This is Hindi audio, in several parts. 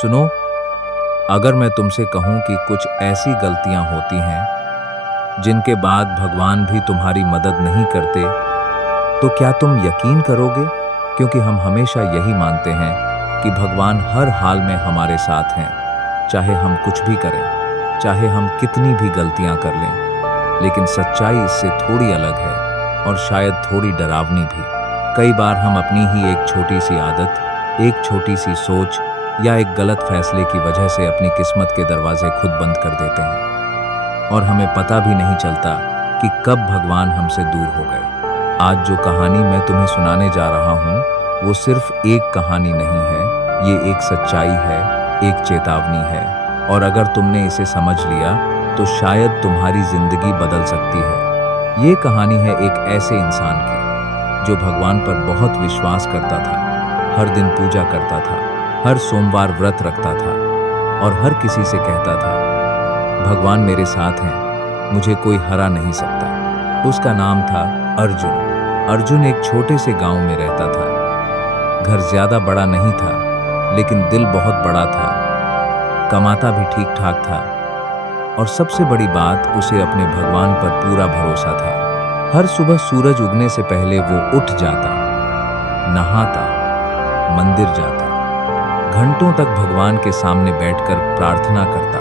सुनो, अगर मैं तुमसे कहूं कि कुछ ऐसी गलतियां होती हैं जिनके बाद भगवान भी तुम्हारी मदद नहीं करते, तो क्या तुम यकीन करोगे? क्योंकि हम हमेशा यही मानते हैं कि भगवान हर हाल में हमारे साथ हैं, चाहे हम कुछ भी करें, चाहे हम कितनी भी गलतियां कर लें। लेकिन सच्चाई इससे थोड़ी अलग है और शायद थोड़ी डरावनी भी। कई बार हम अपनी ही एक छोटी सी आदत, एक छोटी सी सोच या एक गलत फैसले की वजह से अपनी किस्मत के दरवाजे खुद बंद कर देते हैं और हमें पता भी नहीं चलता कि कब भगवान हमसे दूर हो गए। आज जो कहानी मैं तुम्हें सुनाने जा रहा हूँ वो सिर्फ एक कहानी नहीं है, ये एक सच्चाई है, एक चेतावनी है। और अगर तुमने इसे समझ लिया तो शायद तुम्हारी जिंदगी बदल सकती है। ये कहानी है एक ऐसे इंसान की जो भगवान पर बहुत विश्वास करता था, हर दिन पूजा करता था, हर सोमवार व्रत रखता था और हर किसी से कहता था, भगवान मेरे साथ हैं, मुझे कोई हरा नहीं सकता। उसका नाम था अर्जुन। अर्जुन एक छोटे से गांव में रहता था। घर ज्यादा बड़ा नहीं था, लेकिन दिल बहुत बड़ा था। कमाता भी ठीक ठाक था और सबसे बड़ी बात, उसे अपने भगवान पर पूरा भरोसा था। हर सुबह सूरज उगने से पहले वो उठ जाता, नहाता, मंदिर जाता, घंटों तक भगवान के सामने बैठकर प्रार्थना करता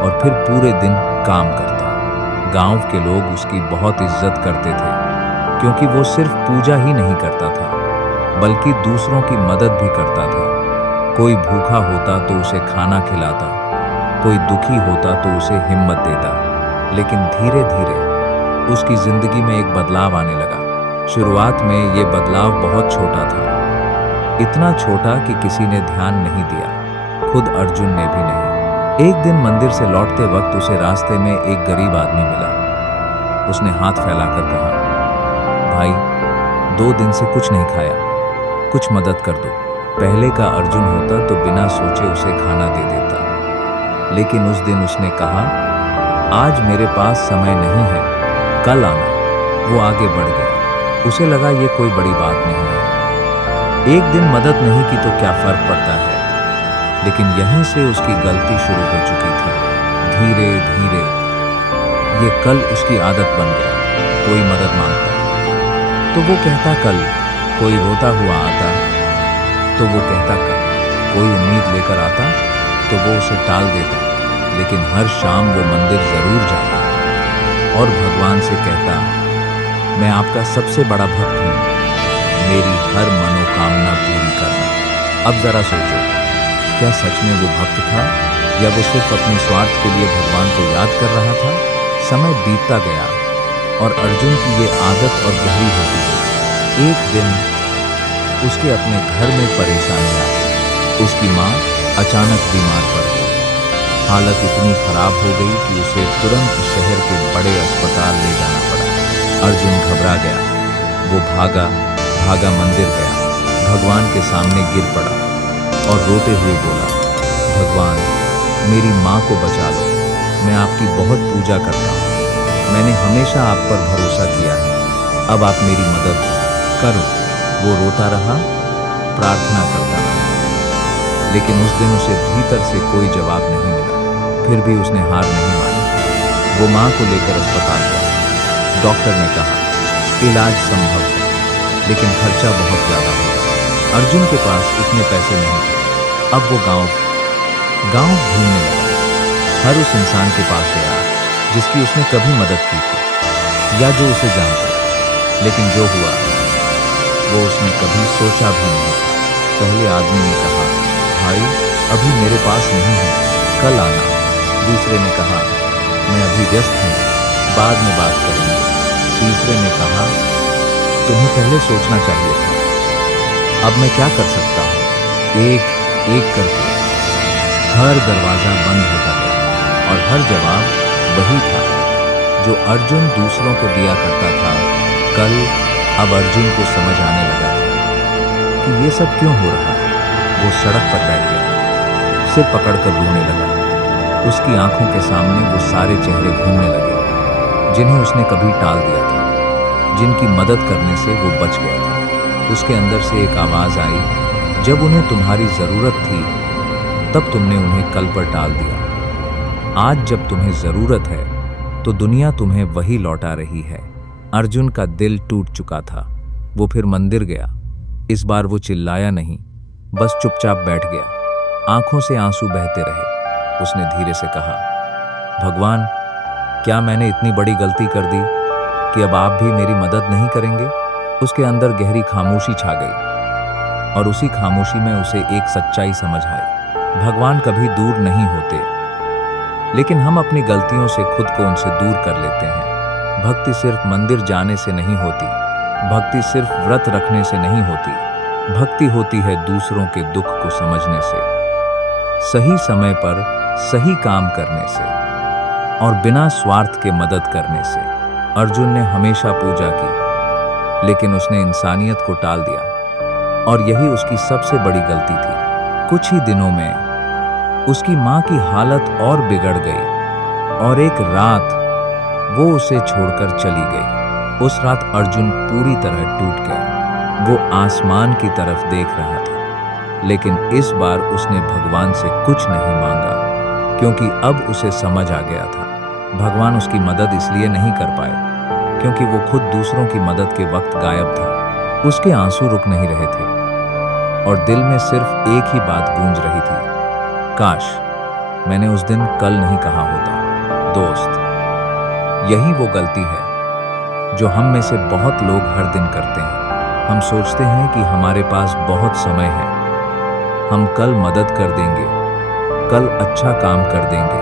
और फिर पूरे दिन काम करता। गांव के लोग उसकी बहुत इज्जत करते थे, क्योंकि वो सिर्फ पूजा ही नहीं करता था, बल्कि दूसरों की मदद भी करता था। कोई भूखा होता तो उसे खाना खिलाता, कोई दुखी होता तो उसे हिम्मत देता। लेकिन धीरे धीरे उसकी जिंदगी में एक बदलाव आने लगा। शुरुआत में ये बदलाव बहुत छोटा था, इतना छोटा कि किसी ने ध्यान नहीं दिया, खुद अर्जुन ने भी नहीं। एक दिन मंदिर से लौटते वक्त उसे रास्ते में एक गरीब आदमी मिला। उसने हाथ फैलाकर कहा, भाई, 2 दिन से कुछ नहीं खाया, कुछ मदद कर दो। पहले का अर्जुन होता तो बिना सोचे उसे खाना दे देता, लेकिन उस दिन उसने कहा, आज मेरे पास समय नहीं है, कल आना। वो आगे बढ़ गया। उसे लगा ये कोई बड़ी बात नहीं है, एक दिन मदद नहीं की तो क्या फर्क पड़ता है। लेकिन यहीं से उसकी गलती शुरू हो चुकी थी। धीरे धीरे ये कल उसकी आदत बन गया। कोई मदद मांगता तो वो कहता कल, कोई रोता हुआ आता तो वो कहता कल, कोई उम्मीद लेकर आता तो वो उसे टाल देता। लेकिन हर शाम वो मंदिर जरूर जाता और भगवान से कहता, मैं आपका सबसे बड़ा भक्त हूँ, मेरी हर मनोकामना पूरी करना। अब जरा सोचो, क्या सच में वो भक्त था या वो सिर्फ अपने स्वार्थ के लिए भगवान को याद कर रहा था? समय बीतता गया और अर्जुन की ये आदत और गहरी होती गई। एक दिन उसके अपने घर में परेशानी आई। उसकी माँ अचानक बीमार पड़ गई। हालत इतनी खराब हो गई कि उसे तुरंत शहर के बड़े अस्पताल ले जाना पड़ा। अर्जुन घबरा गया। वो भागा मंदिर गया, भगवान के सामने गिर पड़ा और रोते हुए बोला, भगवान, मेरी माँ को बचा लो, मैं आपकी बहुत पूजा करता हूँ, मैंने हमेशा आप पर भरोसा किया है, अब आप मेरी मदद करो। वो रोता रहा, प्रार्थना करता रहा, लेकिन उस दिन उसे भीतर से कोई जवाब नहीं मिला। फिर भी उसने हार नहीं मानी। वो माँ को लेकर अस्पताल गया। डॉक्टर ने कहा, इलाज संभव है, लेकिन खर्चा बहुत ज्यादा होगा। अर्जुन के पास इतने पैसे नहीं थे। अब वो गांव घूमने लगा, हर उस इंसान के पास गया जिसकी उसने कभी मदद की थी या जो उसे जानता था। लेकिन जो हुआ वो उसने कभी सोचा भी नहीं था। पहले आदमी ने कहा, भाई, अभी मेरे पास नहीं है, कल आना। दूसरे ने कहा, मैं अभी व्यस्त हूँ, बाद में बात करेंगे। तीसरे ने कहा, तुम्हें पहले सोचना चाहिए था, अब मैं क्या कर सकता हूँ। एक एक करके हर दरवाजा बंद होता गया और हर जवाब वही था जो अर्जुन दूसरों को दिया करता था। कल अब अर्जुन को समझ आने लगा था कि ये सब क्यों हो रहा है। वो सड़क पर बैठ गया, सिर पकड़कर रोने लगा। उसकी आंखों के सामने वो सारे चेहरे घूमने लगे जिन्हें उसने कभी टाल दिया था, जिनकी मदद करने से वो बच गया था। उसके अंदर से एक आवाज आई, जब उन्हें तुम्हारी जरूरत थी तब तुमने उन्हें कल पर टाल दिया। आज जब तुम्हें जरूरत है तो दुनिया तुम्हें वही लौटा रही है। अर्जुन का दिल टूट चुका था। वो फिर मंदिर गया। इस बार वो चिल्लाया नहीं, बस चुपचाप बैठ गया। आंखों से आंसू बहते रहे। उसने धीरे से कहा, भगवान, क्या मैंने इतनी बड़ी गलती कर दी कि अब आप भी मेरी मदद नहीं करेंगे? उसके अंदर गहरी खामोशी छा गई और उसी खामोशी में उसे एक सच्चाई समझ आई। भगवान कभी दूर नहीं होते, लेकिन हम अपनी गलतियों से खुद को उनसे दूर कर लेते हैं। भक्ति सिर्फ मंदिर जाने से नहीं होती, भक्ति सिर्फ व्रत रखने से नहीं होती। भक्ति होती है दूसरों के दुख को समझने से, सही समय पर सही काम करने से और बिना स्वार्थ के मदद करने से। अर्जुन ने हमेशा पूजा की, लेकिन उसने इंसानियत को टाल दिया और यही उसकी सबसे बड़ी गलती थी। कुछ ही दिनों में उसकी माँ की हालत और बिगड़ गई और एक रात वो उसे छोड़कर चली गई। उस रात अर्जुन पूरी तरह टूट गया। वो आसमान की तरफ देख रहा था, लेकिन इस बार उसने भगवान से कुछ नहीं मांगा, क्योंकि अब उसे समझ आ गया था भगवान उसकी मदद इसलिए नहीं कर पाए क्योंकि वो खुद दूसरों की मदद के वक्त गायब था। उसके आंसू रुक नहीं रहे थे और दिल में सिर्फ एक ही बात गूंज रही थी, काश मैंने उस दिन कल नहीं कहा होता। दोस्त, यही वो गलती है जो हम में से बहुत लोग हर दिन करते हैं। हम सोचते हैं कि हमारे पास बहुत समय है, हम कल मदद कर देंगे, कल अच्छा काम कर देंगे,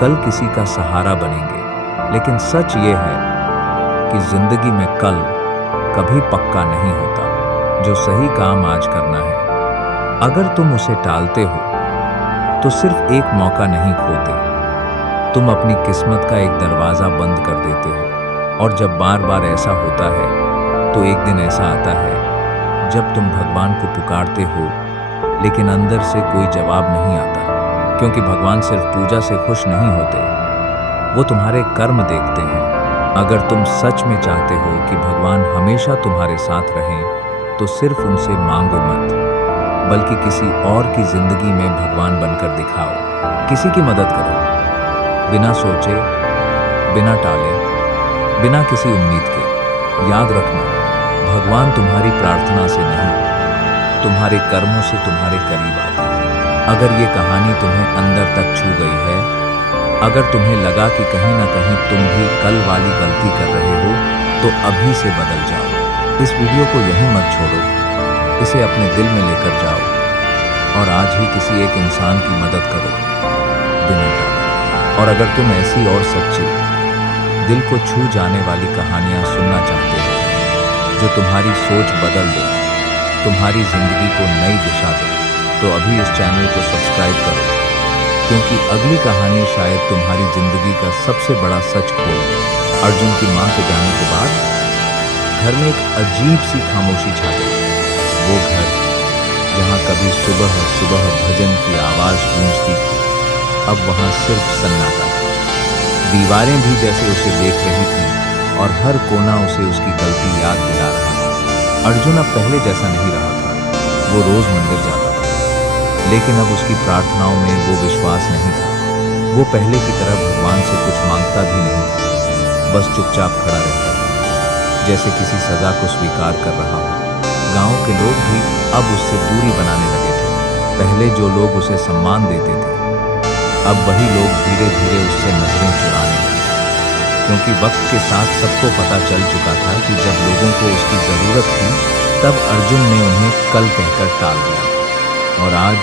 कल किसी का सहारा बनेंगे। लेकिन सच ये है कि जिंदगी में कल कभी पक्का नहीं होता। जो सही काम आज करना है, अगर तुम उसे टालते हो तो सिर्फ एक मौका नहीं खोते, तुम अपनी किस्मत का एक दरवाजा बंद कर देते हो। और जब बार बार ऐसा होता है तो एक दिन ऐसा आता है जब तुम भगवान को पुकारते हो, लेकिन अंदर से कोई जवाब नहीं आता, क्योंकि भगवान सिर्फ पूजा से खुश नहीं होते, वो तुम्हारे कर्म देखते हैं। अगर तुम सच में चाहते हो कि भगवान हमेशा तुम्हारे साथ रहें, तो सिर्फ उनसे मांगो मत, बल्कि किसी और की जिंदगी में भगवान बनकर दिखाओ। किसी की मदद करो, बिना सोचे, बिना टाले, बिना किसी उम्मीद के। याद रखना, भगवान तुम्हारी प्रार्थना से नहीं, तुम्हारे कर्मों से तुम्हारे करीब आते हैं। अगर ये कहानी तुम्हें अंदर तक छू गई है, अगर तुम्हें लगा कि कहीं ना कहीं तुम भी कल वाली गलती कर रहे हो, तो अभी से बदल जाओ। इस वीडियो को यहीं मत छोड़ो, इसे अपने दिल में लेकर जाओ और आज ही किसी एक इंसान की मदद करो बिना टाले। और अगर तुम ऐसी और सच्ची, दिल को छू जाने वाली कहानियां सुनना चाहते हो जो तुम्हारी सोच बदल दे, तुम्हारी जिंदगी को नई दिशा दे, तो अभी इस चैनल को सब्सक्राइब करो, क्योंकि अगली कहानी शायद तुम्हारी जिंदगी का सबसे बड़ा सच खोल दे। अर्जुन की मां के जाने के बाद घर में एक अजीब सी खामोशी छा गई। वो घर जहां कभी सुबह सुबह भजन की आवाज गूंजती थी, अब वहां सिर्फ सन्नाटा था। दीवारें भी जैसे उसे देख रही थीं और हर कोना उसे उसकी गलती याद दिला रहा था। अर्जुन अब पहले जैसा नहीं रहा था। वो रोज मंदिर जाता था, लेकिन अब उसकी प्रार्थनाओं में वो विश्वास नहीं था। वो पहले की तरह भगवान से कुछ मांगता भी नहीं था, बस चुपचाप खड़ा रहता था, जैसे किसी सजा को स्वीकार कर रहा हो। गांव के लोग भी अब उससे दूरी बनाने लगे थे। पहले जो लोग उसे सम्मान देते थे, अब वही लोग धीरे धीरे उससे नजरें चुराने लगे, क्योंकि वक्त के साथ सबको पता चल चुका था कि जब लोगों को उसकी जरूरत थी, तब अर्जुन ने उन्हें कल कहकर टाल दिया। और आज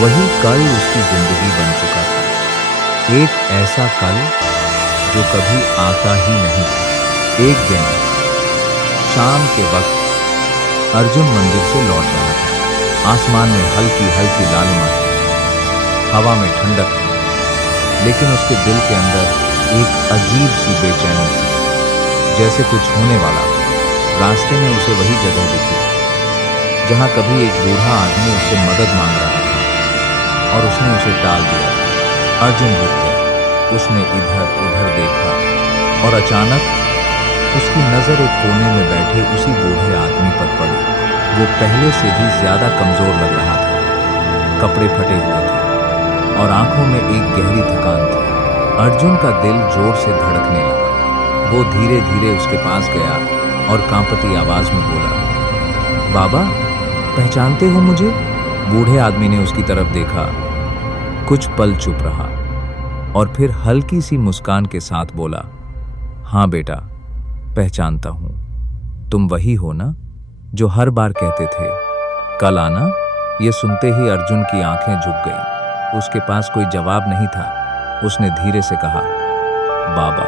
वही कल उसकी जिंदगी बन चुका था। एक ऐसा कल जो कभी आता ही नहीं था। एक दिन शाम के वक्त अर्जुन मंदिर से लौट रहा था। आसमान में हल्की हल्की लालिमा थी, हवा में ठंडक थी, लेकिन उसके दिल के अंदर एक अजीब सी बेचैनी थी, जैसे कुछ होने वाला। रास्ते में उसे वही जगह दिखी जहां कभी एक बूढ़ा आदमी उससे मदद मांग रहा था और उसने उसे टाल दिया। अर्जुन रुक गया। उसने इधर उधर देखा और अचानक उसकी नजर एक कोने में बैठे उसी बूढ़े आदमी पर पड़ी। वो पहले से भी ज्यादा कमजोर लग रहा था। कपड़े फटे हुए थे और आंखों में एक गहरी थकान थी। अर्जुन का दिल जोर से धड़कने लगा। वो धीरे धीरे उसके पास गया और कांपती आवाज में बोला, बाबा, पहचानते हो मुझे? बूढ़े आदमी ने उसकी तरफ देखा, कुछ पल चुप रहा और फिर हल्की सी मुस्कान के साथ बोला, हाँ बेटा, पहचानता हूं। तुम वही हो ना जो हर बार कहते थे कल आना? ये सुनते ही अर्जुन की आंखें झुक गईं। उसके पास कोई जवाब नहीं था। उसने धीरे से कहा, बाबा,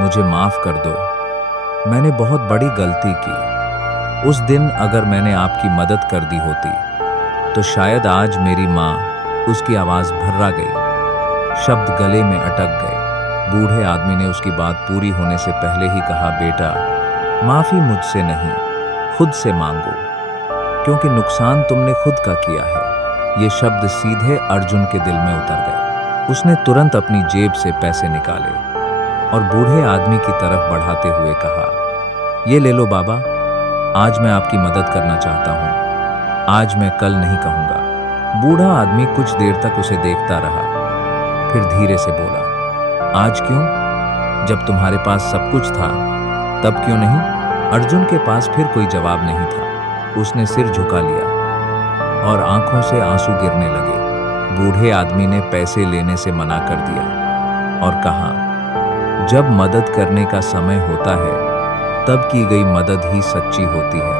मुझे माफ कर दो। मैंने बहुत बड़ी गलती की। उस दिन अगर मैंने आपकी मदद कर दी होती तो शायद आज मेरी माँ। उसकी आवाज भर्रा गई, शब्द गले में अटक गए। बूढ़े आदमी ने उसकी बात पूरी होने से पहले ही कहा, बेटा, माफी मुझसे नहीं, खुद से मांगो, क्योंकि नुकसान तुमने खुद का किया है। ये शब्द सीधे अर्जुन के दिल में उतर गए। उसने तुरंत अपनी जेब से पैसे निकाले और बूढ़े आदमी की तरफ बढ़ाते हुए कहा, ये ले लो बाबा, आज मैं आपकी मदद करना चाहता हूँ। आज मैं कल नहीं कहूँगा। बूढ़ा आदमी कुछ देर तक उसे देखता रहा, फिर धीरे से बोला, आज क्यों? जब तुम्हारे पास सब कुछ था तब क्यों नहीं? अर्जुन के पास फिर कोई जवाब नहीं था। उसने सिर झुका लिया और आंखों से आंसू गिरने लगे। बूढ़े आदमी ने पैसे लेने से मना कर दिया और कहा, जब मदद करने का समय होता है तब की गई मदद ही सच्ची होती है।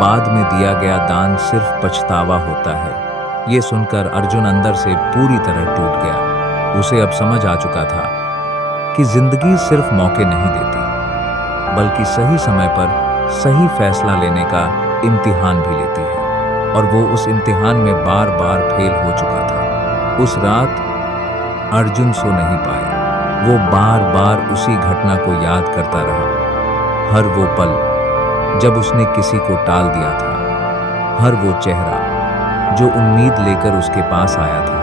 बाद में दिया गया दान सिर्फ पछतावा होता है। ये सुनकर अर्जुन अंदर से पूरी तरह टूट गया। उसे अब समझ आ चुका था कि जिंदगी सिर्फ मौके नहीं देती, बल्कि सही समय पर सही फैसला लेने का इम्तिहान भी लेती है। और वो उस इम्तिहान में बार बार फेल हो चुका था। उस रात अर्जुन सो नहीं पाया। वो बार बार उसी घटना को याद करता रहा। हर वो पल जब उसने किसी को टाल दिया था, हर वो चेहरा जो उम्मीद लेकर उसके पास आया था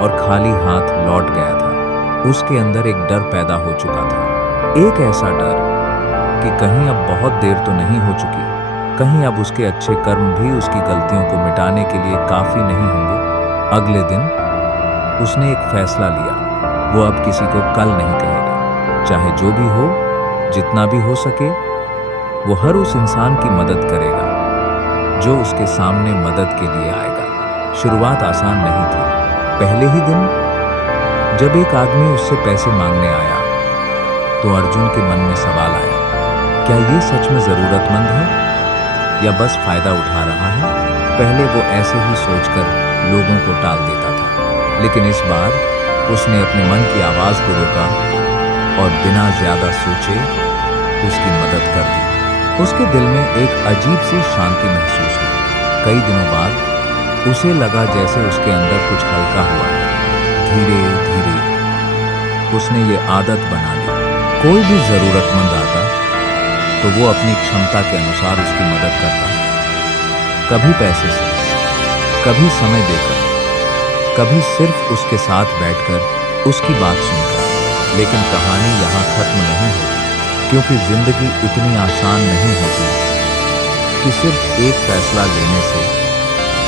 और खाली हाथ लौट गया था। उसके अंदर एक डर पैदा हो चुका था, एक ऐसा डर कि कहीं अब बहुत देर तो नहीं हो चुकी, कहीं अब उसके अच्छे कर्म भी उसकी गलतियों को मिटाने के लिए काफी नहीं होंगे। अगले दिन उसने एक फैसला लिया, वो अब किसी को कल नहीं कहेगा। चाहे जो भी हो, जितना भी हो सके, वो हर उस इंसान की मदद करेगा जो उसके सामने मदद के लिए आएगा। शुरुआत आसान नहीं थी। पहले ही दिन जब एक आदमी उससे पैसे मांगने आया तो अर्जुन के मन में सवाल आया, क्या ये सच में जरूरतमंद है या बस फायदा उठा रहा है? पहले वो ऐसे ही सोचकर लोगों को टाल देता था, लेकिन इस बार उसने अपने मन की आवाज को रोका और बिना ज्यादा सोचे उसकी मदद कर दी। उसके दिल में एक अजीब सी शांति महसूस हुई। कई दिनों बाद उसे लगा जैसे उसके अंदर कुछ हल्का हुआ है। धीरे धीरे उसने ये आदत बना ली, कोई भी जरूरतमंद आता तो वो अपनी क्षमता के अनुसार उसकी मदद करता। कभी पैसे से, कभी समय देकर, कभी सिर्फ उसके साथ बैठकर उसकी बात सुनकर। लेकिन कहानी यहाँ खत्म नहीं होती, क्योंकि जिंदगी इतनी आसान नहीं होती कि सिर्फ एक फैसला लेने से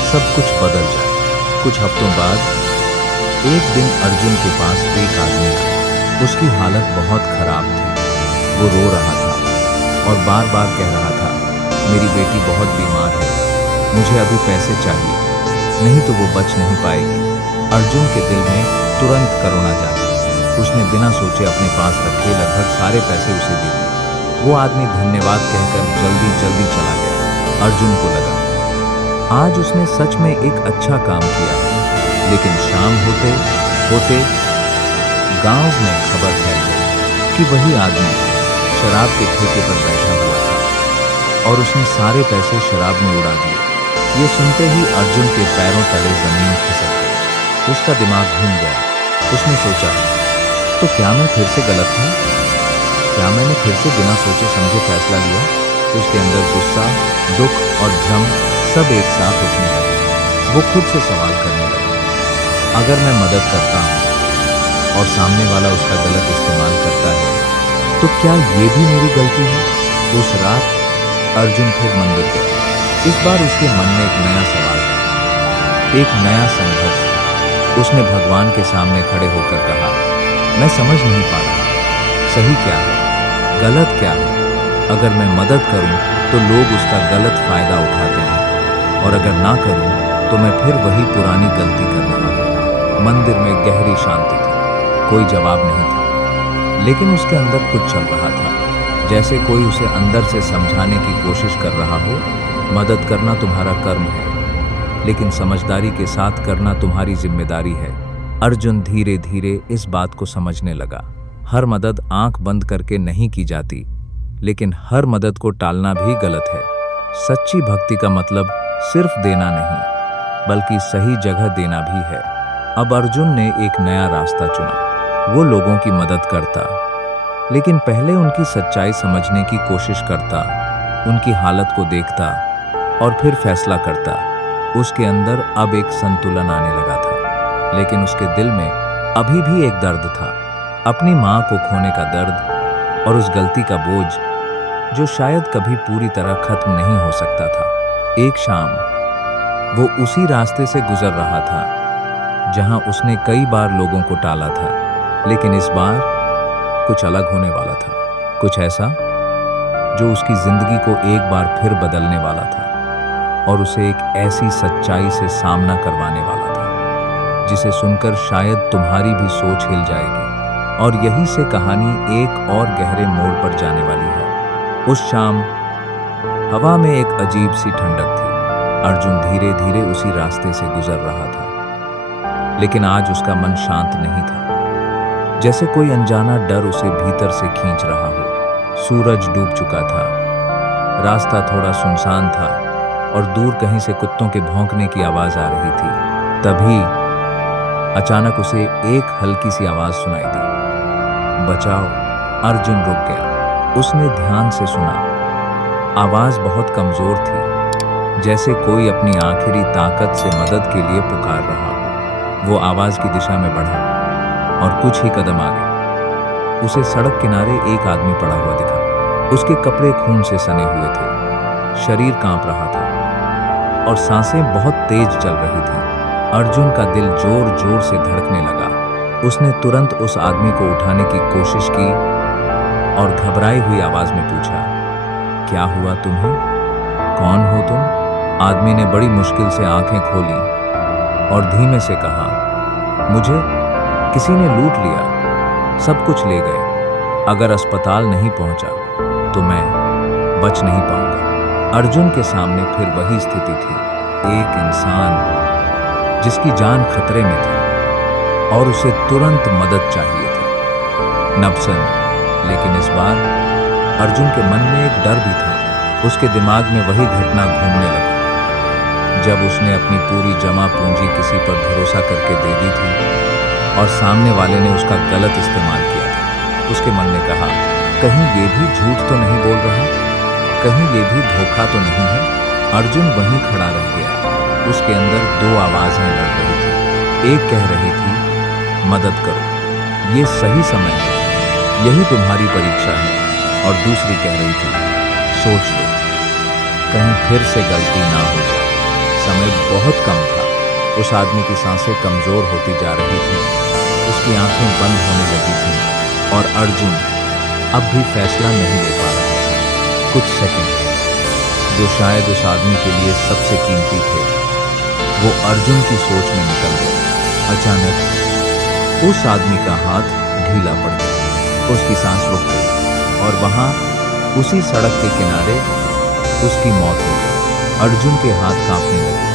सब कुछ बदल जाए। कुछ हफ्तों बाद एक दिन अर्जुन के पास एक आदमी आया। उसकी हालत बहुत खराब थी। वो रो रहा था और बार बार कह रहा था, मेरी बेटी बहुत बीमार है, मुझे अभी पैसे चाहिए, नहीं तो वो बच नहीं पाएगी। अर्जुन के दिल में तुरंत करुणा जागी। उसने बिना सोचे अपने पास रखे लगभग सारे पैसे उसे दे दिए। वो आदमी धन्यवाद कहकर जल्दी जल्दी चला गया। अर्जुन को लगा आज उसने सच में एक अच्छा काम किया है। लेकिन शाम होते होते गांव में खबर फैल गई कि वही आदमी शराब के ठेके पर बैठा हुआ था और उसने सारे पैसे शराब में उड़ा दिए। ये सुनते ही अर्जुन के पैरों तले जमीन खिसक गई। उसका दिमाग घूम गया। उसने सोचा, तो क्या मैं फिर से गलत था? क्या मैंने फिर से बिना सोचे समझे फैसला लिया? उसके अंदर गुस्सा, दुख और भ्रम सब एक साथ उठने लगे। वो खुद से सवाल करने लगा, अगर मैं मदद करता हूँ और सामने वाला उसका गलत इस्तेमाल करता है तो क्या ये भी मेरी गलती है? उस रात अर्जुन फिर मंदिर गया। इस बार उसके मन में एक नया सवाल था, एक नया संघर्ष था। उसने भगवान के सामने खड़े होकर कहा, मैं समझ नहीं पा रहा, सही क्या है, गलत क्या है। अगर मैं मदद करूं तो लोग उसका गलत फायदा उठाते हैं, और अगर ना करूं तो मैं फिर वही पुरानी गलती कर रहा हूं। मंदिर में गहरी शांति थी, कोई जवाब नहीं था, लेकिन उसके अंदर कुछ चल रहा था, जैसे कोई उसे अंदर से समझाने की कोशिश कर रहा हो। मदद करना तुम्हारा कर्म है, लेकिन समझदारी के साथ करना तुम्हारी जिम्मेदारी है। अर्जुन धीरे धीरे इस बात को समझने लगा। हर मदद आंख बंद करके नहीं की जाती, लेकिन हर मदद को टालना भी गलत है। सच्ची भक्ति का मतलब सिर्फ देना नहीं, बल्कि सही जगह देना भी है। अब अर्जुन ने एक नया रास्ता चुना। वो लोगों की मदद करता, लेकिन पहले उनकी सच्चाई समझने की कोशिश करता, उनकी हालत को देखता और फिर फैसला करता। उसके अंदर अब एक संतुलन आने लगा था, लेकिन उसके दिल में अभी भी एक दर्द था, अपनी माँ को खोने का दर्द और उस गलती का बोझ जो शायद कभी पूरी तरह खत्म नहीं हो सकता था। एक शाम वो उसी रास्ते से गुजर रहा था जहां उसने कई बार लोगों को टाला था, लेकिन इस बार कुछ अलग होने वाला था, कुछ ऐसा जो उसकी जिंदगी को एक बार फिर बदलने वाला था और उसे एक ऐसी सच्चाई से सामना करवाने वाला था जिसे सुनकर शायद तुम्हारी भी सोच हिल जाएगी। और यही से कहानी एक और गहरे मोड़ पर जाने वाली है। उस शाम हवा में एक अजीब सी ठंडक थी। अर्जुन धीरे धीरे उसी रास्ते से गुजर रहा था, लेकिन आज उसका मन शांत नहीं था, जैसे कोई अनजाना डर उसे भीतर से खींच रहा हो। सूरज डूब चुका था, रास्ता थोड़ा सुनसान था और दूर कहीं से कुत्तों के भौंकने की आवाज आ रही थी। तभी अचानक उसे एक हल्की सी आवाज सुनाई दी, बचाओ। अर्जुन रुक गया। उसने ध्यान से सुना। आवाज बहुत कमजोर थी, जैसे कोई अपनी आखिरी ताकत से मदद के लिए पुकार रहा हो। वो आवाज की दिशा में बढ़ा और कुछ ही कदम आगे उसे सड़क किनारे एक आदमी पड़ा हुआ दिखा। उसके कपड़े खून से सने हुए थे, शरीर कांप रहा था और सांसें बहुत तेज चल रही थीं। अर्जुन का दिल जोर जोर से धड़कने लगा। उसने तुरंत उस आदमी को उठाने की कोशिश की और घबराई हुई आवाज में पूछा, क्या हुआ तुम्हें? कौन हो तुम? आदमी ने बड़ी मुश्किल से आंखें खोली और धीमे से कहा, मुझे किसी ने लूट लिया, सब कुछ ले गए। अगर अस्पताल नहीं पहुंचा तो मैं बच नहीं पाऊंगा। अर्जुन के सामने फिर वही स्थिति थी, एक इंसान जिसकी जान खतरे में थी और उसे तुरंत मदद चाहिए थी। नफसन, लेकिन इस बार अर्जुन के मन में एक डर भी था। उसके दिमाग में वही घटना घूमने लगी जब उसने अपनी पूरी जमा पूंजी किसी पर भरोसा करके दे दी थी और सामने वाले ने उसका गलत इस्तेमाल किया था। उसके मन ने कहा, कहीं ये भी झूठ तो नहीं बोल रहा, कहीं ये भी धोखा तो नहीं है। अर्जुन वहीं खड़ा रह गया। उसके अंदर दो आवाजें लड़ रही थी। एक कह रही थी, मदद करो, ये सही समय है, यही तुम्हारी परीक्षा है। और दूसरी कह रही थी, सोच लो, कहीं फिर से गलती ना हो जाए। समय बहुत कम था। उस आदमी की सांसें कमजोर होती जा रही थीं, उसकी आंखें बंद होने लगी थीं और अर्जुन अब भी फैसला नहीं ले पा रहा था। कुछ सेकंड जो शायद उस आदमी के लिए सबसे कीमती थे, वो अर्जुन की सोच में निकल गए। अचानक उस आदमी का हाथ ढीला पड़ गया, उसकी सांस रुक गई और वहां उसी सड़क के किनारे उसकी मौत हो गई। अर्जुन के हाथ कांपने लगे।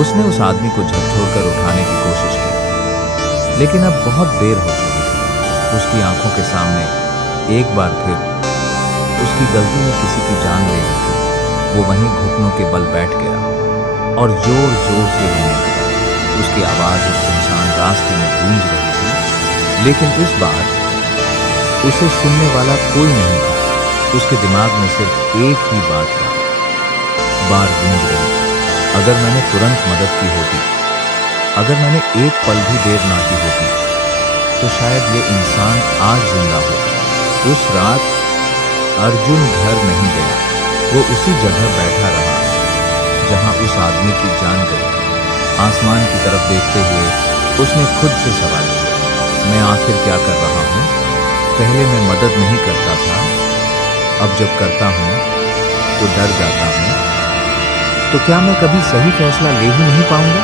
उसने उस आदमी को झकझोरकर उठाने की कोशिश की, लेकिन अब बहुत देर हो चुकी थी। उसकी आंखों के सामने एक बार फिर उसकी गलती में किसी की जान ले ली थी। वो वहीं घुटनों के बल बैठ गया और जोर जोर से रोने लगा। उसकी आवाज उस सुनसान रास्ते में गूंज रही थी, लेकिन इस बार उसे सुनने वाला कोई नहीं था। उसके दिमाग में सिर्फ एक ही बात गूंज रही थी, अगर मैंने तुरंत मदद की होती, अगर मैंने एक पल भी देर ना की होती, तो शायद ये इंसान आज जिंदा होता। उस रात अर्जुन घर नहीं गया। वो उसी जगह बैठा रहा जहां उस आदमी की जान गई थी। आसमान की तरफ देखते हुए उसने खुद से सवाल किया, मैं आखिर क्या कर रहा हूँ? पहले मैं मदद नहीं करता था, अब जब करता हूँ तो डर जाता हूँ। तो क्या मैं कभी सही फैसला ले ही नहीं पाऊंगा?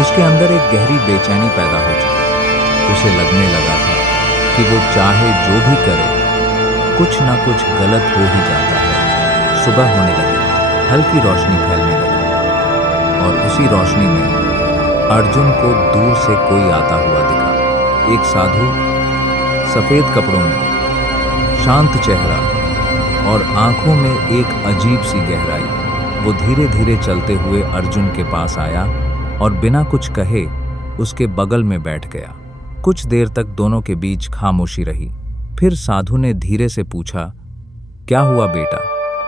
उसके अंदर एक गहरी बेचैनी पैदा हो चुकी थी। उसे लगने लगा था कि वो चाहे जो भी करे, कुछ ना कुछ गलत हो ही जाता है। सुबह होने लगी, हल्की रोशनी फैलने लगी और उसी रोशनी में अर्जुन को दूर से कोई आता हुआ दिखा। एक साधु, सफेद कपड़ों में, शांत चेहरा और आंखों में एक अजीब सी गहराई। वो धीरे धीरे चलते हुए अर्जुन के पास आया और बिना कुछ कहे उसके बगल में बैठ गया। कुछ देर तक दोनों के बीच खामोशी रही। फिर साधु ने धीरे से पूछा, क्या हुआ बेटा?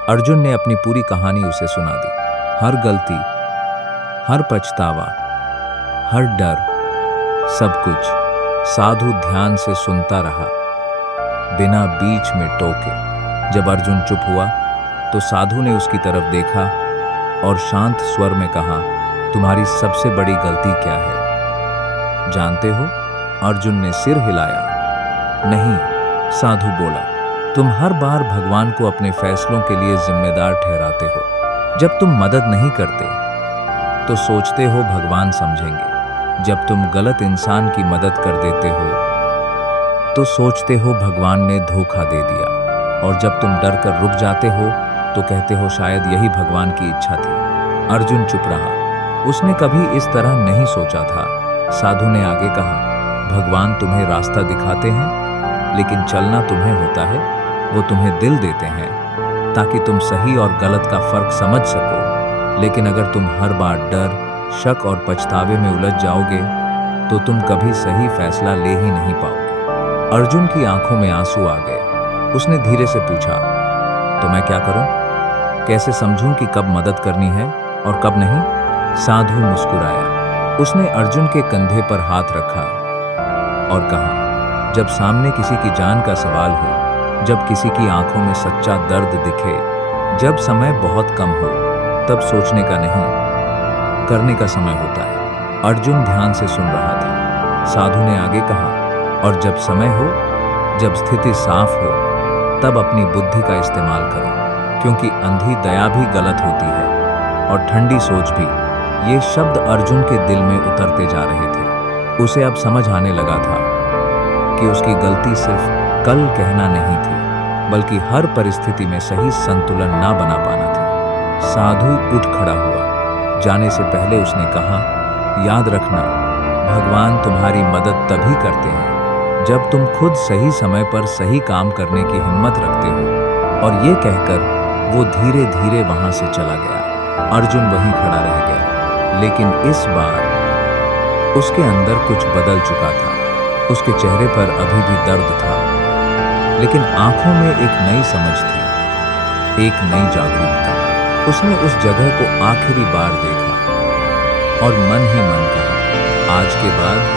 अर्जुन ने अपनी पूरी कहानी उसे सुना दी। हर गलती, हर पछतावा, हर डर, सब कुछ। साधु ध्यान से सुनता रहा, बिना बीच में टोके। जब अर्जुन चुप हुआ तो साधु ने उसकी तरफ देखा और शांत स्वर में कहा, तुम्हारी सबसे बड़ी गलती क्या है? जानते हो? अर्जुन ने सिर हिलाया। नहीं, साधु बोला, तुम हर बार भगवान को अपने फैसलों के लिए जिम्मेदार ठहराते हो। जब तुम मदद नहीं करते तो सोचते हो भगवान समझेंगे। जब तुम गलत इंसान की मदद कर देते हो तो सोचते हो भगवान ने धोखा दे दिया। और जब तुम डर कर रुक जाते हो तो कहते हो शायद यही भगवान की इच्छा थी। अर्जुन चुप रहा। उसने कभी इस तरह नहीं सोचा था। साधु ने आगे कहा, भगवान तुम्हें रास्ता दिखाते हैं, लेकिन चलना तुम्हें होता है। वो तुम्हें दिल देते हैं ताकि तुम सही और गलत का फर्क समझ सको। लेकिन अगर तुम हर बार डर, शक और पछतावे में उलझ जाओगे तो तुम कभी सही फैसला ले ही नहीं पाओगे। अर्जुन की आंखों में आंसू आ गए। उसने धीरे से पूछा, तो मैं क्या करूं? कैसे समझूं कि कब मदद करनी है और कब नहीं? साधु मुस्कुराया। उसने अर्जुन के कंधे पर हाथ रखा और कहा, जब सामने किसी की जान का सवाल हो, जब किसी की आंखों में सच्चा दर्द दिखे, जब समय बहुत कम हो, तब सोचने का नहीं, करने का समय होता है। अर्जुन ध्यान से सुन रहा था। साधु ने आगे कहा, और जब समय हो, जब स्थिति साफ हो, तब अपनी बुद्धि का इस्तेमाल करो, क्योंकि अंधी दया भी गलत होती है और ठंडी सोच भी। ये शब्द अर्जुन के दिल में उतरते जा रहे थे। उसे अब समझ आने लगा था कि उसकी गलती सिर्फ कल कहना नहीं थी, बल्कि हर परिस्थिति में सही संतुलन ना बना पाना थी। साधु उठ खड़ा हुआ। जाने से पहले उसने कहा, याद रखना, भगवान तुम्हारी मदद तभी करते हैं जब तुम खुद सही समय पर सही काम करने की हिम्मत रखते हो। और ये कहकर वो धीरे धीरे वहां से चला गया। अर्जुन वहीं खड़ा रह गया, लेकिन इस बार उसके अंदर कुछ बदल चुका था। उसके चेहरे पर अभी भी दर्द था, लेकिन आंखों में एक नई समझ थी, एक नई जागरूकता। उसने उस जगह को आखिरी बार देखा और मन ही मन कहा, आज के बाद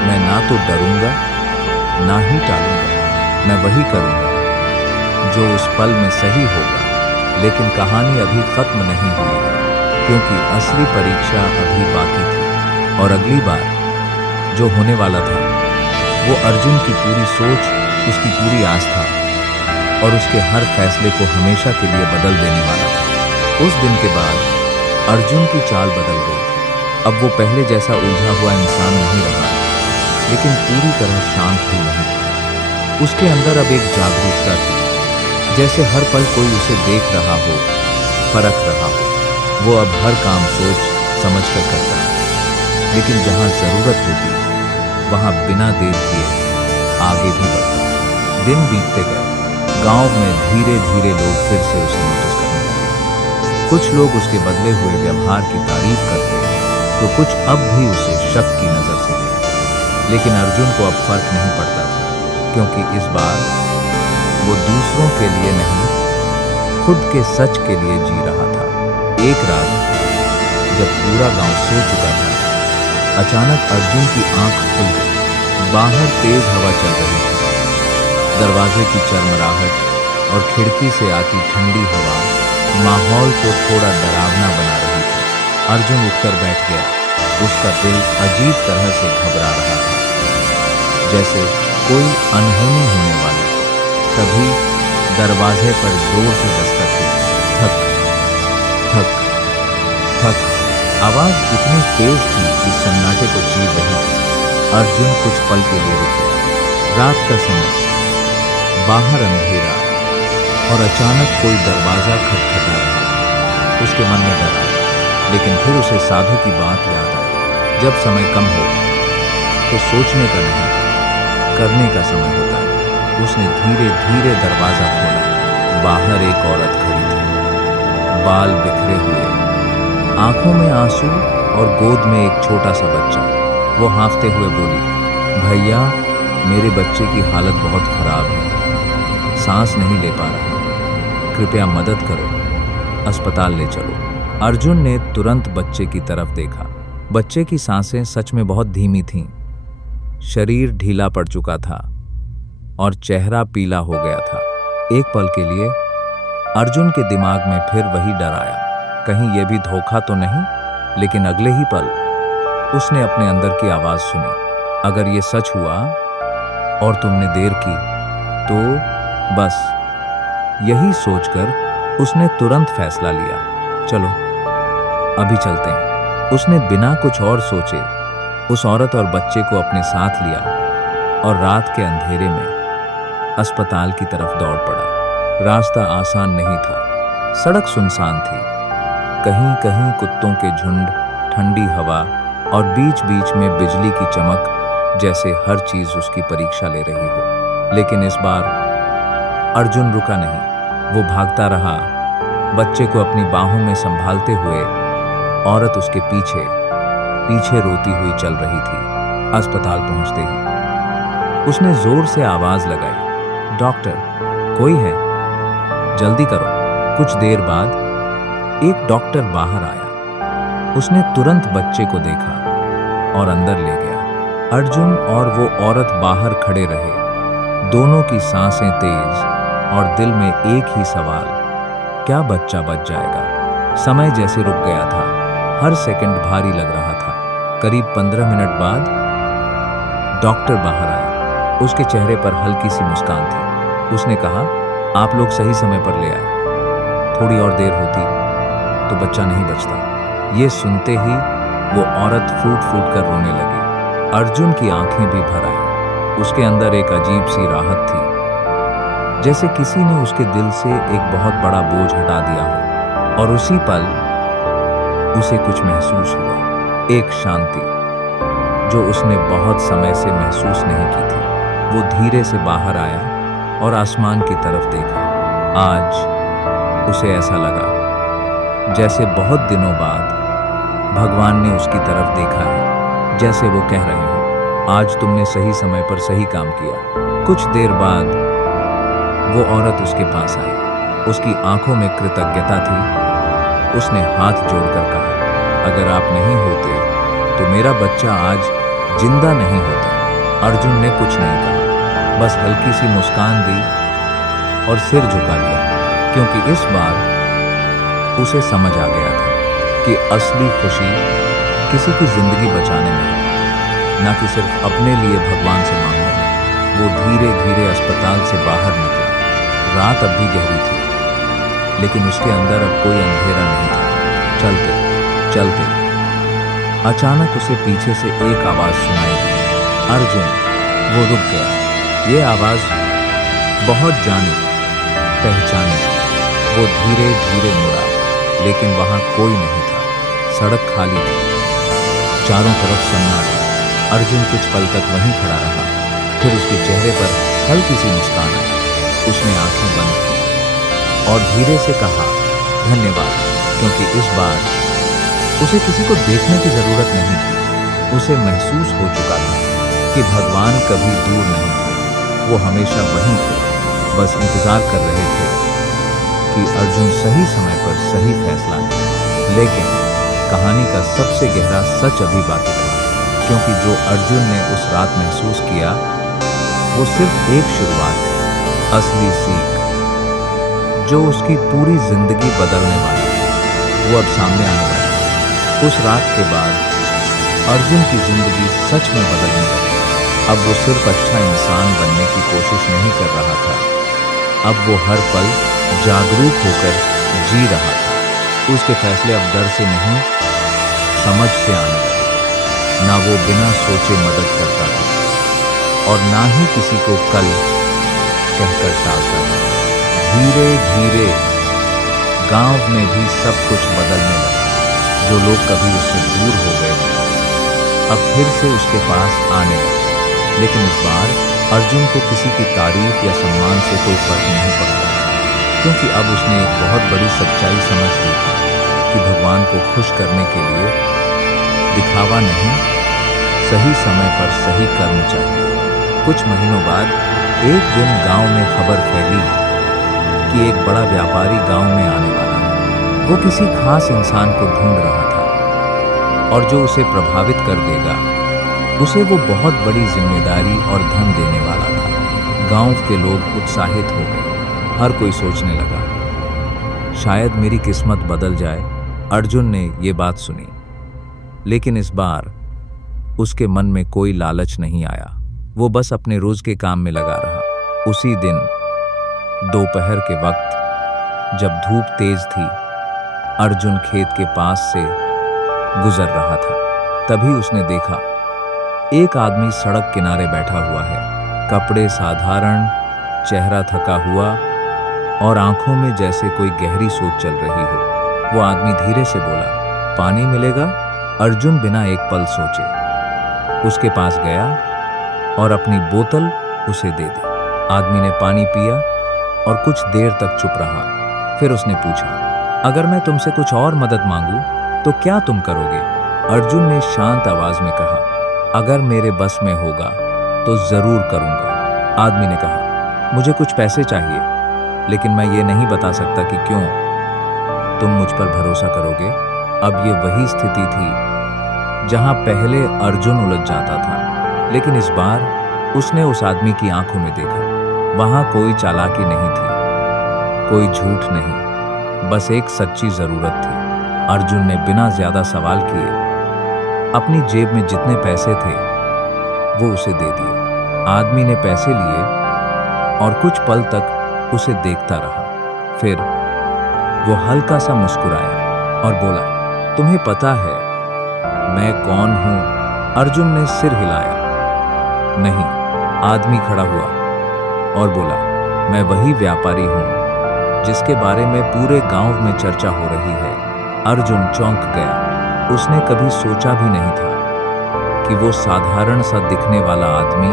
मैं ना तो डरूंगा ना ही टालूंगा। मैं वही करूंगा जो उस पल में सही होगा। लेकिन कहानी अभी खत्म नहीं हुई है, क्योंकि असली परीक्षा अभी बाकी थी। और अगली बार जो होने वाला था वो अर्जुन की पूरी सोच, उसकी पूरी आस्था और उसके हर फैसले को हमेशा के लिए बदल देने वाला था। उस दिन के बाद अर्जुन की चाल बदल गई थी। अब वो पहले जैसा उलझा हुआ इंसान नहीं रहा, लेकिन पूरी तरह शांत भी नहीं था। उसके अंदर अब एक जागरूकता थी, जैसे हर पल कोई उसे देख रहा हो, परख रहा हो। वो अब हर काम सोच समझ कर करता है, लेकिन जहां जरूरत होती वहां बिना देर किए आगे भी बढ़ता। दिन बीतते गए। गांव में धीरे धीरे लोग फिर से उसे नोटिस करने लगे। कुछ लोग उसके बदले हुए व्यवहार की तारीफ करते, तो कुछ अब भी उसे शक की नजर से देखते। लेकिन अर्जुन को अब फर्क नहीं पड़ता था, क्योंकि इस बार वो दूसरों के लिए नहीं, खुद के सच के लिए जी रहा था। एक रात जब पूरा गांव सो चुका था, अचानक अर्जुन की आंख खुल गई। बाहर तेज हवा चल रही थी। दरवाजे की चरमराहट और खिड़की से आती ठंडी हवा माहौल को थोड़ा डरावना बना रही थी। अर्जुन उठकर बैठ गया। उसका दिल अजीब तरह से घबरा रहा था, जैसे कोई अनहोनी होने वाली। तभी दरवाजे पर जोर से दस्तक हुई। थक थक थक। आवाज इतनी तेज थी कि सन्नाटे को चीर रही थी। अर्जुन कुछ पल के लिए रुके। रात का समय, बाहर अंधेरा, और अचानक कोई दरवाजा खटखटा रहा था। उसके मन में डर आया, लेकिन फिर उसे साधु की बात याद आई, जब समय कम हो तो सोचने का नहीं, करने का समय होता है। उसने धीरे धीरे दरवाजा खोला। बाहर एक औरत खड़ी थी, बाल बिखरे हुए, आंखों में आंसू और गोद में एक छोटा सा बच्चा। वो हाँफते हुए बोली, भैया, मेरे बच्चे की हालत बहुत खराब है, सांस नहीं ले पा रहा, कृपया मदद करो, अस्पताल ले चलो। अर्जुन ने तुरंत बच्चे की तरफ देखा। बच्चे की सांसें सच में बहुत धीमी थीं। शरीर ढीला पड़ चुका था और चेहरा पीला हो गया था। एक पल के लिए अर्जुन के दिमाग में फिर वही डर आया, कहीं यह भी धोखा तो नहीं। लेकिन अगले ही पल उसने अपने अंदर की आवाज सुनी, अगर ये सच हुआ और तुमने देर की तो बस। यही सोचकर उसने तुरंत फैसला लिया, चलो अभी चलते हैं। उसने बिना कुछ और सोचे उस औरत और बच्चे को अपने साथ लिया और रात के अंधेरे में अस्पताल की तरफ दौड़ पड़ा। रास्ता आसान नहीं था, सड़क सुनसान थी, कहीं कहीं कुत्तों के झुंड, ठंडी हवा और बीच बीच में बिजली की चमक, जैसे हर चीज उसकी परीक्षा ले रही हो। लेकिन इस बार अर्जुन रुका नहीं, वो भागता रहा, बच्चे को अपनी बाहों में संभालते हुए। औरत उसके पीछे पीछे रोती हुई चल रही थी। अस्पताल पहुंचते ही उसने जोर से आवाज लगाई, डॉक्टर, कोई है, जल्दी करो। कुछ देर बाद एक डॉक्टर बाहर आया। उसने तुरंत बच्चे को देखा और अंदर ले गया। अर्जुन और वो औरत बाहर खड़े रहे, दोनों की सांसें तेज और दिल में एक ही सवाल, क्या बच्चा बच जाएगा? समय जैसे रुक गया था, हर सेकंड भारी लग रहा था। करीब 15 मिनट बाद डॉक्टर बाहर आया। उसके चेहरे पर हल्की सी मुस्कान थी। उसने कहा, आप लोग सही समय पर ले आए, थोड़ी और देर होती तो बच्चा नहीं बचता। ये सुनते ही वो औरत फूट फूट कर रोने लगी। अर्जुन की आंखें भी भर आईं। उसके अंदर एक अजीब सी राहत थी, जैसे किसी ने उसके दिल से एक बहुत बड़ा बोझ हटा दिया हो। और उसी पल उसे कुछ महसूस हुआ, एक शांति जो उसने बहुत समय से महसूस नहीं की थी। वो धीरे से बाहर आया और आसमान की तरफ देखा। आज उसे ऐसा लगा जैसे बहुत दिनों बाद भगवान ने उसकी तरफ देखा है, जैसे वो कह रहे हो, आज तुमने सही समय पर सही काम किया। कुछ देर बाद वो औरत उसके पास आई। उसकी आंखों में कृतज्ञता थी। उसने हाथ जोड़कर कहा, अगर आप नहीं होते तो मेरा बच्चा आज जिंदा नहीं होता। अर्जुन ने कुछ नहीं कहा, बस हल्की सी मुस्कान दी और सिर झुका लिया, क्योंकि इस बार उसे समझ आ गया था कि असली खुशी किसी की जिंदगी बचाने में है, ना कि सिर्फ अपने लिए भगवान से मांगने में। वो धीरे धीरे अस्पताल से बाहर निकला। रात अब भी गहरी थी, लेकिन उसके अंदर अब कोई अंधेरा नहीं था। चलते चलते अचानक उसे पीछे से एक आवाज सुनाई दी, अर्जुन। वो रुक गया। ये आवाज बहुत जानी पहचानी। वो धीरे धीरे मुड़ा, लेकिन वहां कोई नहीं था। सड़क खाली थी, चारों तरफ सन्नाटा। अर्जुन कुछ पल तक वहीं खड़ा रहा, फिर उसके चेहरे पर हल्की सी मुस्कान आई। उसने आंखें बंद की और धीरे से कहा, धन्यवाद, क्योंकि इस बार उसे किसी को देखने की जरूरत नहीं थी। उसे महसूस हो चुका था कि भगवान कभी दूर नहीं थे, वो हमेशा वहीं थे, बस इंतजार कर रहे थे कि अर्जुन सही समय पर सही फैसला ले। लेकिन कहानी का सबसे गहरा सच अभी बाकी था, क्योंकि जो अर्जुन ने उस रात महसूस किया वो सिर्फ एक शुरुआत थी। असली सीख जो उसकी पूरी जिंदगी बदलने वाली है, वो अब सामने आने वाली है। उस रात के बाद अर्जुन की जिंदगी सच में बदलने लगी। अब वो सिर्फ अच्छा इंसान बनने की कोशिश नहीं कर रहा था, अब वो हर पल जागरूक होकर जी रहा था। उसके फैसले अब डर से नहीं, समझ से आने लगे। ना वो बिना सोचे मदद करता था और ना ही किसी को कल कहकर टालता था। धीरे धीरे गांव में भी सब कुछ बदलने लगा। जो लोग कभी उससे दूर हो गए थे, अब फिर से उसके पास आने लगे। लेकिन इस बार अर्जुन को किसी की तारीफ या सम्मान से कोई फर्क नहीं पड़ता, क्योंकि अब उसने एक बहुत बड़ी सच्चाई समझ ली थी कि भगवान को खुश करने के लिए दिखावा नहीं, सही समय पर सही कर्म चाहिए। कुछ महीनों बाद एक दिन गांव में खबर फैली कि एक बड़ा व्यापारी गांव में आने वाला है। वो किसी खास इंसान को ढूंढ रहा था और जो उसे प्रभावित कर देगा, उसे वो बहुत बड़ी जिम्मेदारी और धन देने वाला था। गांव के लोग उत्साहित हो गए। हर कोई सोचने लगा, शायद मेरी किस्मत बदल जाए। अर्जुन ने ये बात सुनी, लेकिन इस बार उसके मन में कोई लालच नहीं आया। वो बस अपने रोज के काम में लगा रहा। उसी दिन दोपहर के वक्त जब धूप तेज थी, अर्जुन खेत के पास से गुजर रहा था। तभी उसने देखा एक आदमी सड़क किनारे बैठा हुआ है। कपड़े साधारण, चेहरा थका हुआ और आंखों में जैसे कोई गहरी सोच चल रही हो। वो आदमी धीरे से बोला, पानी मिलेगा? अर्जुन बिना एक पल सोचे उसके पास गया और अपनी बोतल उसे दे दी। आदमी ने पानी पिया और कुछ देर तक चुप रहा। फिर उसने पूछा, अगर मैं तुमसे कुछ और मदद मांगू तो क्या तुम करोगे? अर्जुन ने शांत आवाज में कहा, अगर मेरे बस में होगा तो जरूर करूंगा। आदमी ने कहा, मुझे कुछ पैसे चाहिए, लेकिन मैं ये नहीं बता सकता कि क्यों। तुम मुझ पर भरोसा करोगे? अब ये वही स्थिति थी जहां पहले अर्जुन उलझ जाता था, लेकिन इस बार उसने उस आदमी की आंखों में देखा। वहां कोई चालाकी नहीं थी, कोई झूठ नहीं, बस एक सच्ची जरूरत थी। अर्जुन ने बिना ज्यादा सवाल किए अपनी जेब में जितने पैसे थे वो उसे दे दिए। आदमी ने पैसे लिए और कुछ पल तक उसे देखता रहा। फिर वो हल्का सा मुस्कुराया और बोला, तुम्हें पता है मैं कौन हूं? अर्जुन ने सिर हिलाया। नहीं। आदमी खड़ा हुआ और बोला, मैं वही व्यापारी हूं जिसके बारे में पूरे गांव में चर्चा हो रही है। अर्जुन चौंक गया। उसने कभी सोचा भी नहीं था कि वो साधारण सा दिखने वाला आदमी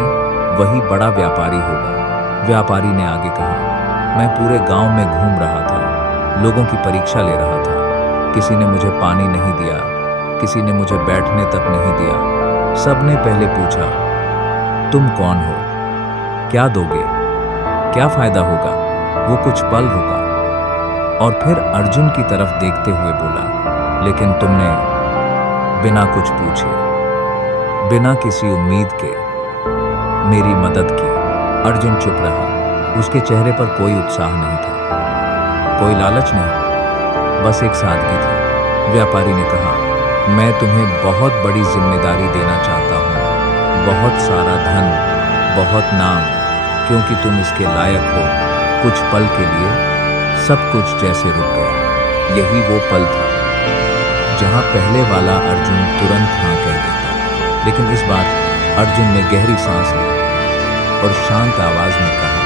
वही बड़ा व्यापारी होगा। व्यापारी ने आगे कहा, मैं पूरे गांव में घूम रहा था, लोगों की परीक्षा ले रहा था। किसी ने मुझे पानी नहीं दिया, किसी ने मुझे बैठने तक नहीं दिया। सबने पहले पूछा, तुम कौन हो? क्या दोगे? क्या फायदा होगा? वो कुछ पल रुका और फिर अर्जुन की तरफ देखते हुए बोला, लेकिन तुमने बिना कुछ पूछे, बिना किसी उम्मीद के मेरी मदद की। अर्जुन चुप रहा। उसके चेहरे पर कोई उत्साह नहीं था, कोई लालच नहीं, बस एक सादगी थी। व्यापारी ने कहा, मैं तुम्हें बहुत बड़ी जिम्मेदारी देना चाहता हूँ, बहुत सारा धन, बहुत नाम, क्योंकि तुम इसके लायक हो। कुछ पल के लिए सब कुछ जैसे रुक गया। यही वो पल था जहां पहले वाला अर्जुन तुरंत हाँ कह देता, लेकिन इस बार अर्जुन ने गहरी सांस ली और शांत आवाज में कहा,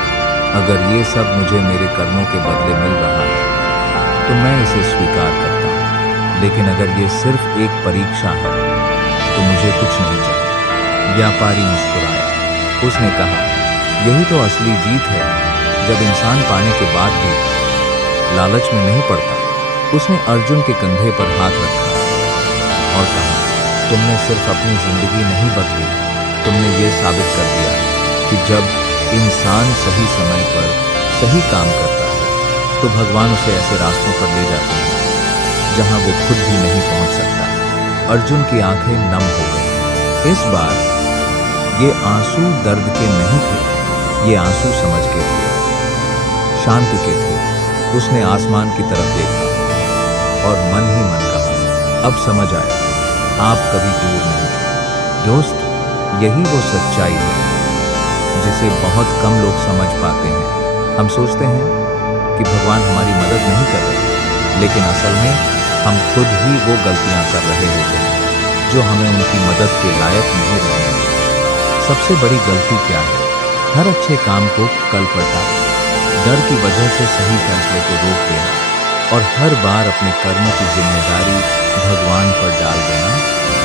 अगर ये सब मुझे मेरे कर्मों के बदले मिल रहा है तो मैं इसे स्वीकार करता हूँ, लेकिन अगर ये सिर्फ एक परीक्षा है तो मुझे कुछ नहीं चाहिए। व्यापारी मुस्कुराया। उसने कहा, यही तो असली जीत है, जब इंसान पाने के बाद भी लालच में नहीं पड़ता। उसने अर्जुन के कंधे पर हाथ रखा और कहा, तुमने सिर्फ अपनी जिंदगी नहीं बदली, तुमने ये साबित कर दिया कि जब इंसान सही समय पर सही काम करता है तो भगवान उसे ऐसे रास्तों पर ले जाते हैं जहां वो खुद भी नहीं पहुंच सकता। अर्जुन की आंखें नम हो गईं। इस बार ये आंसू दर्द के नहीं थे, ये आंसू समझ के थे, शांति के थे। उसने आसमान की तरफ देखा और मन ही मन कहा, अब समझ आया, आप कभी दूर नहीं थे। दोस्त, यही वो सच्चाई है जिसे बहुत कम लोग समझ पाते हैं। हम सोचते हैं कि भगवान हमारी मदद नहीं कर रहे, लेकिन असल में हम खुद ही वो गलतियां कर रहे होते हैं जो हमें उनकी मदद के लायक नहीं रहे। सबसे बड़ी गलती क्या है? हर अच्छे काम को कल पर टालना, डर की वजह से सही फैसले को रोक देना और हर बार अपने कर्मों की जिम्मेदारी भगवान पर डाल देना।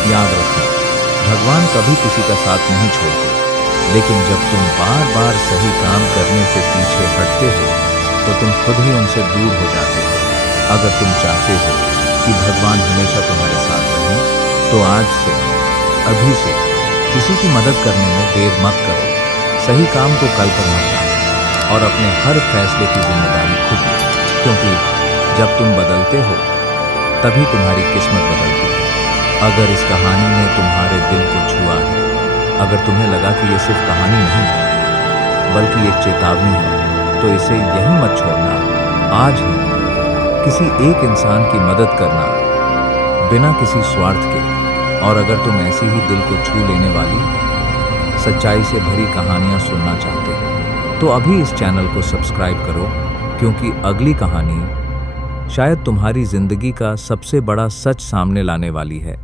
याद रखना, भगवान कभी किसी का साथ नहीं छोड़ते, लेकिन जब तुम बार बार सही काम करने से पीछे हटते हो तो तुम खुद ही उनसे दूर हो जाते हो। अगर तुम चाहते हो कि भगवान हमेशा तुम्हारे साथ रहें, तो आज से, अभी से किसी की मदद करने में देर मत करो। सही काम को कल पर मत डालो और अपने हर फैसले की जिम्मेदारी खुद लो, क्योंकि जब तुम बदलते हो तभी तुम्हारी किस्मत बदलती है। अगर इस कहानी ने तुम्हारे दिल को छुआ है, अगर तुम्हें लगा कि ये सिर्फ कहानी नहीं है बल्कि एक चेतावनी है, तो इसे यहीं मत छोड़ना। आज ही किसी एक इंसान की मदद करना बिना किसी स्वार्थ के। और अगर तुम ऐसी ही दिल को छू लेने वाली सच्चाई से भरी कहानियां सुनना चाहते हो तो अभी इस चैनल को सब्सक्राइब करो, क्योंकि अगली कहानी शायद तुम्हारी जिंदगी का सबसे बड़ा सच सामने लाने वाली है।